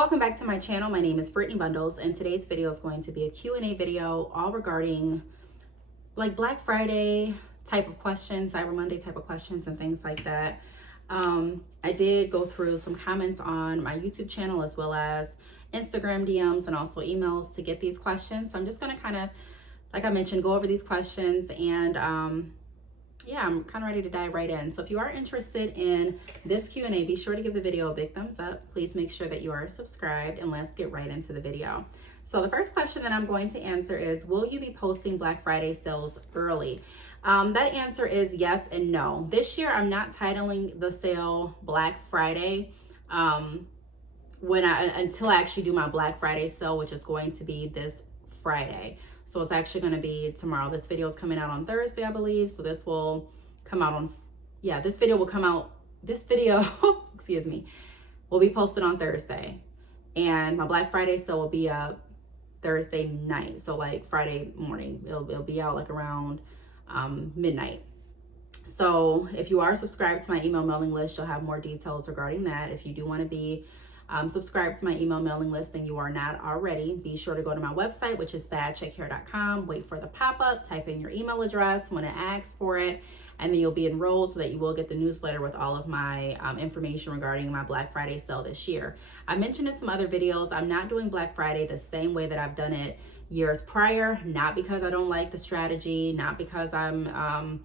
welcome back to my channel. My name is Brittney Bundles, and today's video is going to be a Q&A video all regarding like Black Friday type of questions, Cyber Monday type of questions, and things like that. I did go through some comments on my YouTube channel as well as Instagram DMs and also emails to get these questions. So I'm just going to kind of, like I mentioned, go over these questions and yeah, I'm kind of ready to dive right in. So if you are interested in this Q&A, be sure to give the video a big thumbs up. Please make sure that you are subscribed, and let's get right into the video. So the first question that I'm going to answer is, will you be posting Black Friday sales early? That answer is yes and no. This year, I'm not titling the sale Black Friday until I actually do my Black Friday sale, which is going to be this Friday. So it's actually going to be tomorrow. This video is coming out on Thursday, I believe. So this will come out on, this video, excuse me, will be posted on Thursday. And my Black Friday sale will be up Thursday night. So like Friday morning, it'll be out like around midnight. So if you are subscribed to my email mailing list, you'll have more details regarding that. If you do want to be subscribe to my email mailing list and you are not already, be sure to go to my website, which is badchickhair.com. Wait for the pop-up, type in your email address when it asks for it, and then you'll be enrolled so that you will get the newsletter with all of my information regarding my Black Friday sale this year. I mentioned in some other videos, I'm not doing Black Friday the same way that I've done it years prior, not because I don't like the strategy, not because I'm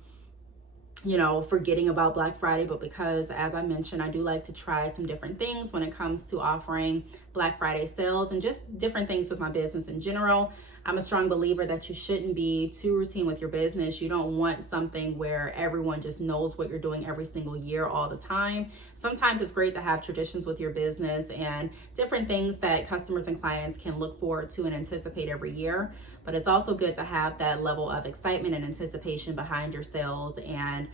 forgetting about Black Friday, but because, as I mentioned, I do like to try some different things when it comes to offering Black Friday sales and just different things with my business in general. I'm a strong believer that you shouldn't be too routine with your business. You don't want something where everyone just knows what you're doing every single year all the time. Sometimes it's great to have traditions with your business and different things that customers and clients can look forward to and anticipate every year. But it's also good to have that level of excitement and anticipation behind your sales and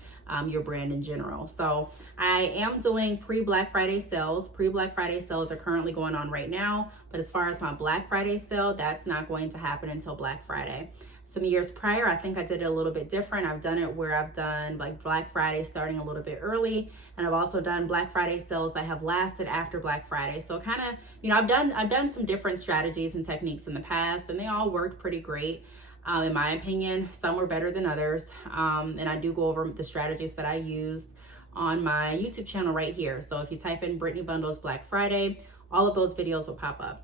your brand in general. So I am doing pre-Black Friday sales. Pre-Black Friday sales are currently going on right now. But as far as my Black Friday sale, that's not going to happen until Black Friday. Some years prior, I think I did it a little bit different. I've done it where I've done like Black Friday starting a little bit early. And I've also done Black Friday sales that have lasted after Black Friday. So kind of, I've done some different strategies and techniques in the past, and they all worked pretty great. In my opinion, some were better than others. And I do go over the strategies that I used on my YouTube channel right here. So if you type in Brittney Bundles Black Friday, all of those videos will pop up.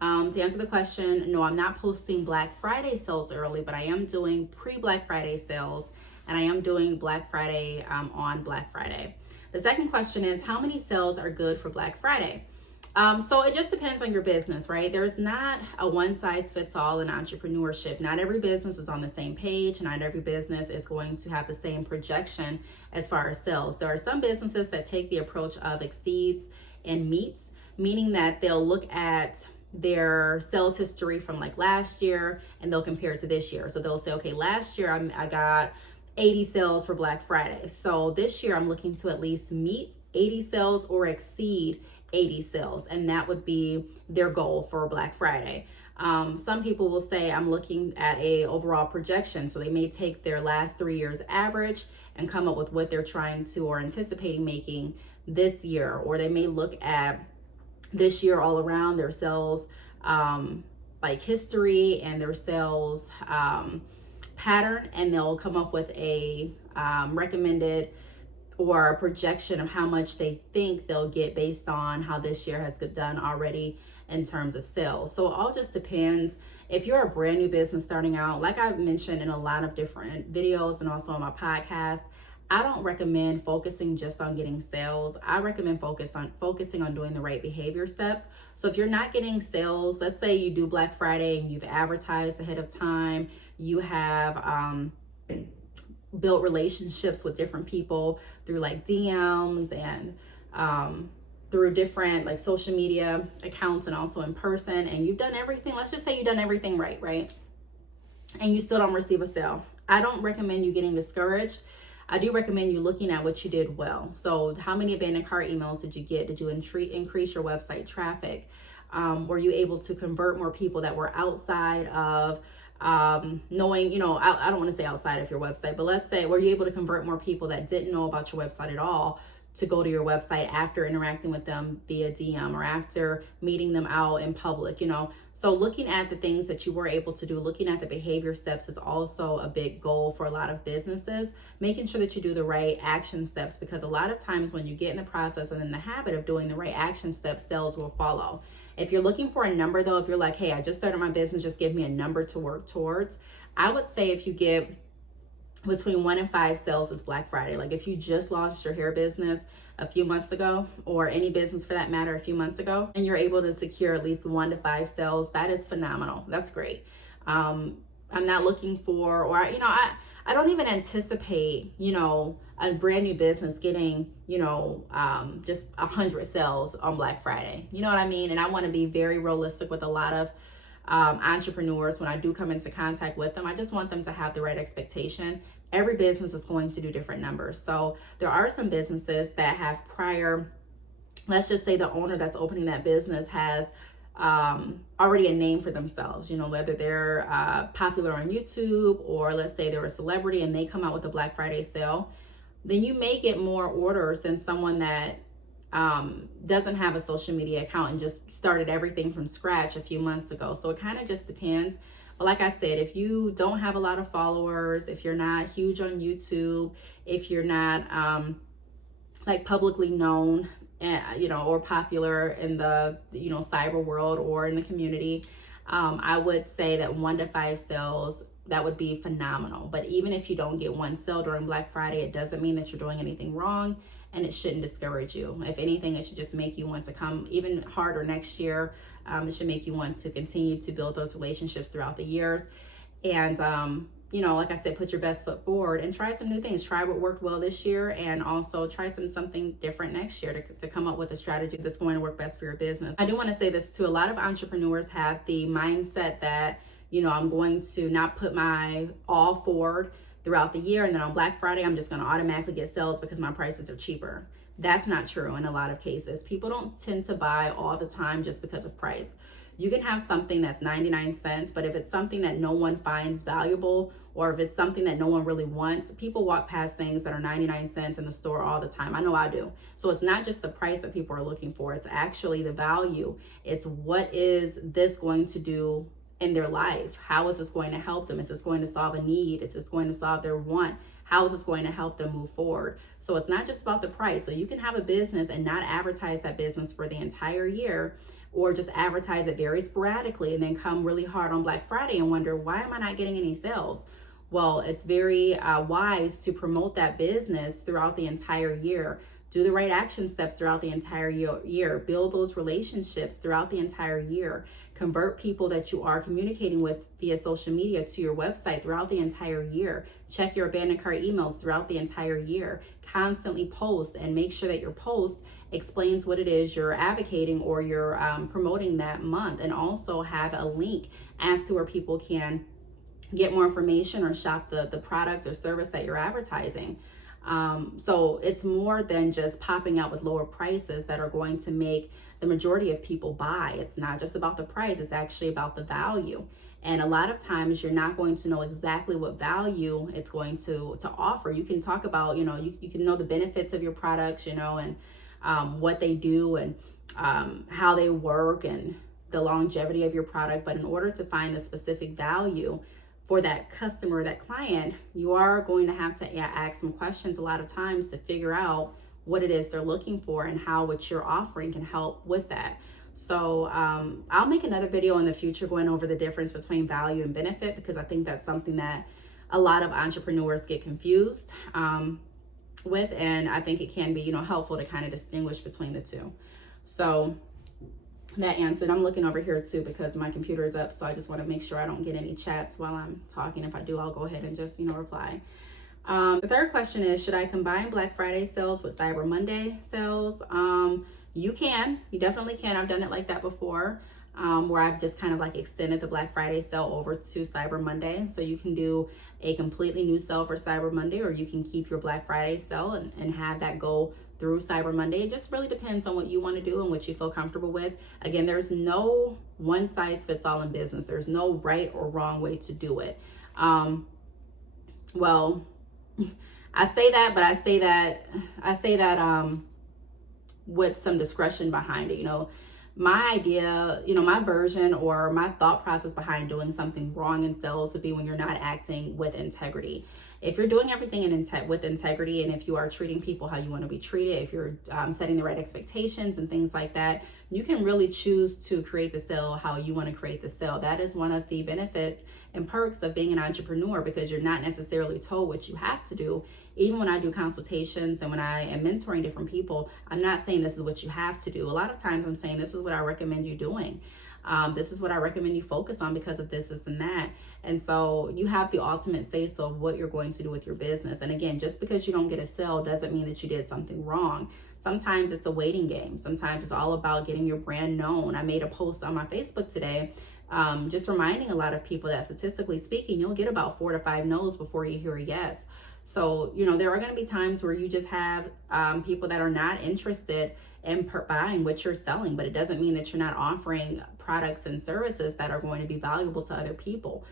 To answer the question, no, I'm not posting Black Friday sales early, but I am doing pre-Black Friday sales, and I am doing Black Friday on Black Friday. The second question is, how many sales are good for Black Friday? So it just depends on your business, right? There's not a one size fits all in entrepreneurship. Not every business is on the same page. Not every business is going to have the same projection as far as sales. There are some businesses that take the approach of exceeds and meets, meaning that they'll look at their sales history from like last year and they'll compare it to this year. So they'll say, okay, last year I got 80 sales for Black Friday. So this year I'm looking to at least meet 80 sales or exceed 80 sales. And that would be their goal for Black Friday. Some people will say I'm looking at a overall projection. So they may take their last 3 years average and come up with what they're trying to or anticipating making this year. Or they may look at this year all around, their sales like history and their sales pattern, and they'll come up with a recommended or a projection of how much they think they'll get based on how this year has done already in terms of sales. So it all just depends. If you're a brand new business starting out, like I've mentioned in a lot of different videos and also on my podcast, I don't recommend focusing just on getting sales. I recommend focusing on doing the right behavior steps. So if you're not getting sales, let's say you do Black Friday and you've advertised ahead of time, you have built relationships with different people through like DMs and through different like social media accounts and also in person, and you've done everything. Let's just say you've done everything right? And you still don't receive a sale. I don't recommend you getting discouraged. I do recommend you looking at what you did well. So how many abandoned cart emails did you get? Did you increase your website traffic? Were you able to convert more people that were outside of knowing, I don't want to say outside of your website, but let's say, were you able to convert more people that didn't know about your website at all to go to your website after interacting with them via DM or after meeting them out in public, you know. So looking at the things that you were able to do, looking at the behavior steps is also a big goal for a lot of businesses, making sure that you do the right action steps, because a lot of times when you get in the process and in the habit of doing the right action steps, sales will follow. If you're looking for a number though, if you're like, hey, I just started my business, just give me a number to work towards, I would say if you get between 1 and 5 sales is Black Friday. Like if you just launched your hair business a few months ago, or any business for that matter a few months ago, and you're able to secure at least 1 to 5 sales, that is phenomenal. That's great. I'm not looking for, or you know, I don't even anticipate, you know, a brand new business getting, you know, just 100 sales on Black Friday. You know what I mean? And I want to be very realistic with a lot of entrepreneurs when I do come into contact with them. I just want them to have the right expectation. Every business is going to do different numbers. So there are some businesses that have prior, let's just say the owner that's opening that business has already a name for themselves, you know, whether they're popular on YouTube, or let's say they're a celebrity and they come out with a Black Friday sale, then you may get more orders than someone that doesn't have a social media account and just started everything from scratch a few months ago. So it kind of just depends. But like I said, if you don't have a lot of followers, if you're not huge on YouTube, if you're not like publicly known, you know, or popular in the, you know, cyber world or in the community, I would say that 1 to 5 sales, that would be phenomenal. But even if you don't get 1 sale during Black Friday, it doesn't mean that you're doing anything wrong, and it shouldn't discourage you. If anything, it should just make you want to come even harder next year. It should make you want to continue to build those relationships throughout the years. And, you know, like I said, put your best foot forward and try some new things. Try what worked well this year, and also try something different next year to come up with a strategy that's going to work best for your business. I do want to say this too. A lot of entrepreneurs have the mindset that, you know, I'm going to not put my all forward throughout the year, and then on Black Friday, I'm just going to automatically get sales because my prices are cheaper. That's not true in a lot of cases. People don't tend to buy all the time just because of price. You can have something that's 99 cents, but if it's something that no one finds valuable, or if it's something that no one really wants, people walk past things that are 99 cents in the store all the time. I know I do. So it's not just the price that people are looking for. It's actually the value. It's what is this going to do in their life? How is this going to help them? Is this going to solve a need? Is this going to solve their want? How is this going to help them move forward? So it's not just about the price. So you can have a business and not advertise that business for the entire year, or just advertise it very sporadically and then come really hard on Black Friday and wonder, why am I not getting any sales? Well, it's very wise to promote that business throughout the entire year. Do the right action steps throughout the entire year. Build those relationships throughout the entire year. Convert people that you are communicating with via social media to your website throughout the entire year. Check your abandoned cart emails throughout the entire year. Constantly post, and make sure that your post explains what it is you're advocating or you're promoting that month. And also have a link as to where people can get more information or shop the product or service that you're advertising. So it's more than just popping out with lower prices that are going to make the majority of people buy. It's not just about the price, it's actually about the value. And a lot of times you're not going to know exactly what value it's going to offer. You can talk about, you know, you can know the benefits of your products, you know, and what they do, and how they work, and the longevity of your product. But in order to find the specific value for that customer, that client, you are going to have to ask some questions a lot of times to figure out what it is they're looking for and how what you're offering can help with that. So I'll make another video in the future going over the difference between value and benefit, because I think that's something that a lot of entrepreneurs get confused with, and I think it can be, you know, helpful to kind of distinguish between the two. So that answered. I'm looking over here too because my computer is up, so I just want to make sure I don't get any chats while I'm talking. If I do, I'll go ahead and just, you know, reply. The third question is, should I combine Black Friday sales with Cyber Monday sales? You can. You definitely can. I've done it like that before, where I've just kind of like extended the Black Friday sale over to Cyber Monday. So you can do a completely new sale for Cyber Monday, or you can keep your Black Friday sale and have that go through Cyber Monday. It just really depends on what you want to do and what you feel comfortable with. Again, there's no one size fits all in business. There's no right or wrong way to do it. Well, I say that, but I say that with some discretion behind it. My idea, my version or my thought process behind doing something wrong in sales would be when you're not acting with integrity. If you're doing everything with integrity, and if you are treating people how you want to be treated, if you're setting the right expectations and things like that, you can really choose to create the sale how you want to create the sale. That is one of the benefits and perks of being an entrepreneur, because you're not necessarily told what you have to do. Even when I do consultations and when I am mentoring different people, I'm not saying this is what you have to do. A lot of times I'm saying this is what I recommend you doing. This is what I recommend you focus on because of this, and that. And so you have the ultimate say so of what you're going to do with your business. And again, just because you don't get a sale doesn't mean that you did something wrong. Sometimes it's a waiting game. Sometimes it's all about getting your brand known. I made a post on my Facebook today, just reminding a lot of people that statistically speaking, you'll get about 4 to 5 no's before you hear a yes. So, there are going to be times where you just have people that are not interested in buying what you're selling, but it doesn't mean that you're not offering products and services that are going to be valuable to other people.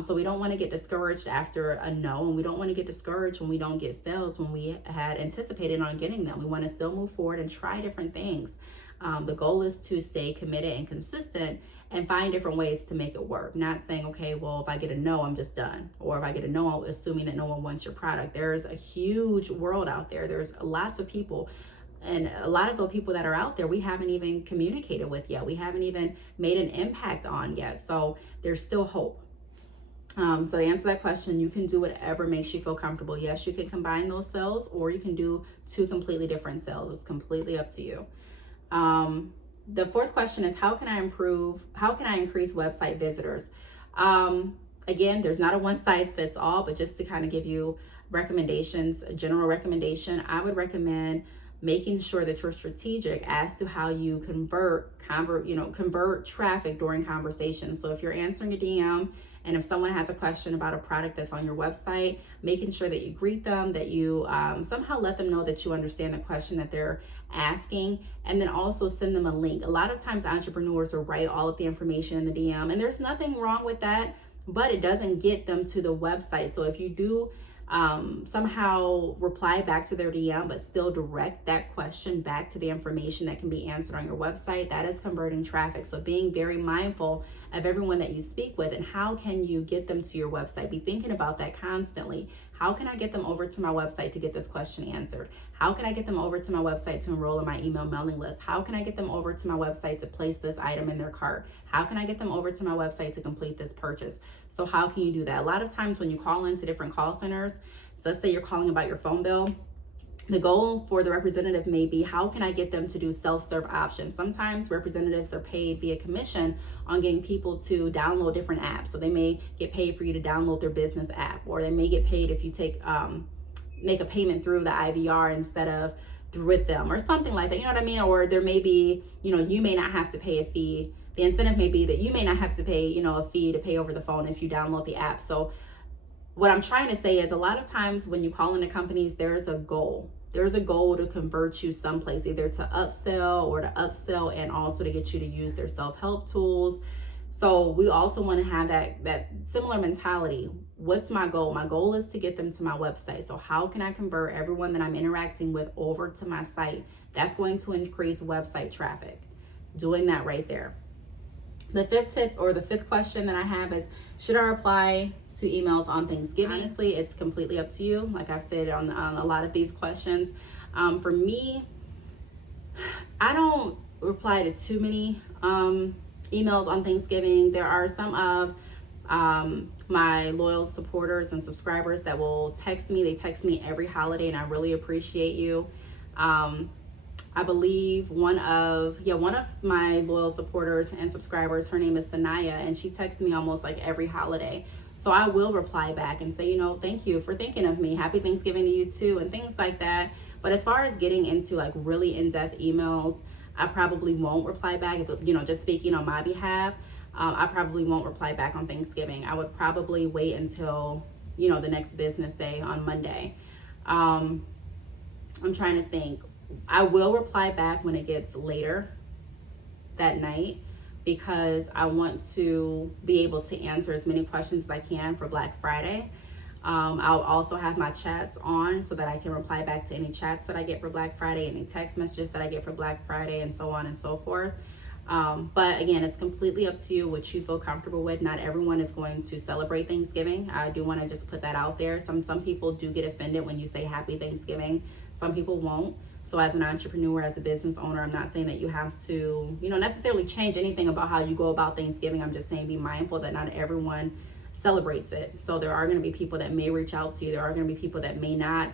So we don't want to get discouraged after a no, and we don't want to get discouraged when we don't get sales when we had anticipated on getting them. We want to still move forward and try different things. The goal is to stay committed and consistent and find different ways to make it work. Not saying, okay, well, if I get a no, I'm just done. Or if I get a no, assuming that no one wants your product. There's a huge world out there. There's lots of people. And a lot of the people that are out there, we haven't even communicated with yet. We haven't even made an impact on yet. So there's still hope. So to answer that question, you can do whatever makes you feel comfortable. Yes, you can combine those sales, or you can do 2 completely different sales. It's completely up to you. The 4th question is, how can I increase website visitors? Again, there's not a one size fits all, but just to kind of give you recommendations, a general recommendation, I would recommend making sure that you're strategic as to how you convert traffic during conversations. So if you're answering a DM, and if someone has a question about a product that's on your website, making sure that you greet them, that you somehow let them know that you understand the question that they're asking, and then also send them a link. A lot of times entrepreneurs will write all of the information in the DM, and there's nothing wrong with that, but it doesn't get them to the website. So if you do somehow reply back to their DM, but still direct that question back to the information that can be answered on your website, that is converting traffic. So being very mindful of everyone that you speak with, and how can you get them to your website? Be thinking about that constantly. How can I get them over to my website to get this question answered? How can I get them over to my website to enroll in my email mailing list? How can I get them over to my website to place this item in their cart? How can I get them over to my website to complete this purchase? So how can you do that? A lot of times when you call into different call centers, so let's say you're calling about your phone bill, the goal for the representative may be, how can I get them to do self-serve options? Sometimes representatives are paid via commission on getting people to download different apps. So they may get paid for you to download their business app, or they may get paid if you make a payment through the IVR instead of with them, or something like that. You know what I mean? Or there may be, you may not have to pay a fee. The incentive may be that you may not have to pay, a fee to pay over the phone if you download the app. So what I'm trying to say is, a lot of times when you call into companies, there's a goal. There's a goal to convert you someplace, either to upsell or to upsell, and also to get you to use their self-help tools. So we also want to have that similar mentality. What's my goal? My goal is to get them to my website. So how can I convert everyone that I'm interacting with over to my site? That's going to increase website traffic. Doing that right there. The 5th tip, or the 5th question that I have is, should I reply to emails on Thanksgiving? Honestly, it's completely up to you. Like I've said on a lot of these questions. For me, I don't reply to too many emails on Thanksgiving. There are some of my loyal supporters and subscribers that will text me. They text me every holiday, and I really appreciate you. I believe one of my loyal supporters and subscribers, her name is Sanaya, and she texts me almost like every holiday. So I will reply back and say, thank you for thinking of me. Happy Thanksgiving to you too, and things like that. But as far as getting into like really in-depth emails, I probably won't reply back. If just speaking on my behalf, I probably won't reply back on Thanksgiving. I would probably wait until the next business day on Monday. I'm trying to think. I will reply back when it gets later that night, because I want to be able to answer as many questions as I can for Black Friday. I'll also have my chats on so that I can reply back to any chats that I get for Black Friday, any text messages that I get for Black Friday, and so on and so forth. But again, it's completely up to you what you feel comfortable with. Not everyone is going to celebrate Thanksgiving. I do want to just put that out there. Some people do get offended when you say Happy Thanksgiving. Some people won't. So as an entrepreneur, as a business owner, I'm not saying that you have to, necessarily change anything about how you go about Thanksgiving. I'm just saying be mindful that not everyone celebrates it. So there are going to be people that may reach out to you. There are going to be people that may not,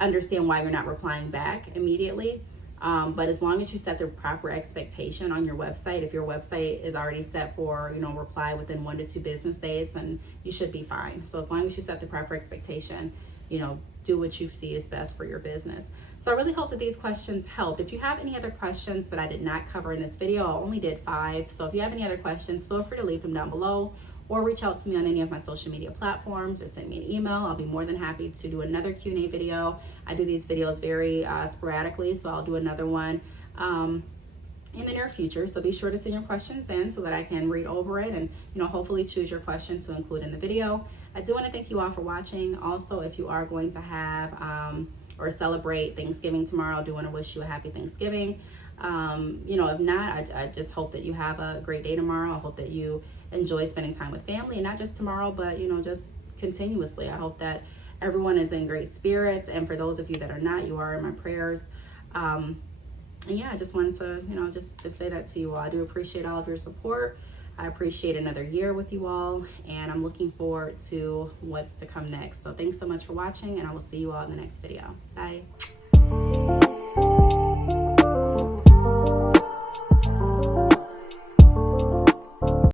understand why you're not replying back immediately. But as long as you set the proper expectation on your website, if your website is already set for, reply within 1 to 2 business days, then you should be fine. So as long as you set the proper expectation, do what you see is best for your business. So I really hope that these questions helped. If you have any other questions that I did not cover in this video, I only did 5. So if you have any other questions, feel free to leave them down below or reach out to me on any of my social media platforms or send me an email. I'll be more than happy to do another Q&A video. I do these videos very sporadically, so I'll do another one in the near future. So be sure to send your questions in so that I can read over it and, hopefully choose your question to include in the video. I do want to thank you all for watching. Also, if you are going to have or celebrate Thanksgiving tomorrow, I do want to wish you a happy Thanksgiving. If not, I just hope that you have a great day tomorrow. I hope that you enjoy spending time with family, and not just tomorrow, but, just continuously. I hope that everyone is in great spirits. And for those of you that are not, you are in my prayers. And yeah, I just wanted to, just say that to you all. I do appreciate all of your support. I appreciate another year with you all, and I'm looking forward to what's to come next. So thanks so much for watching, and I will see you all in the next video. Bye.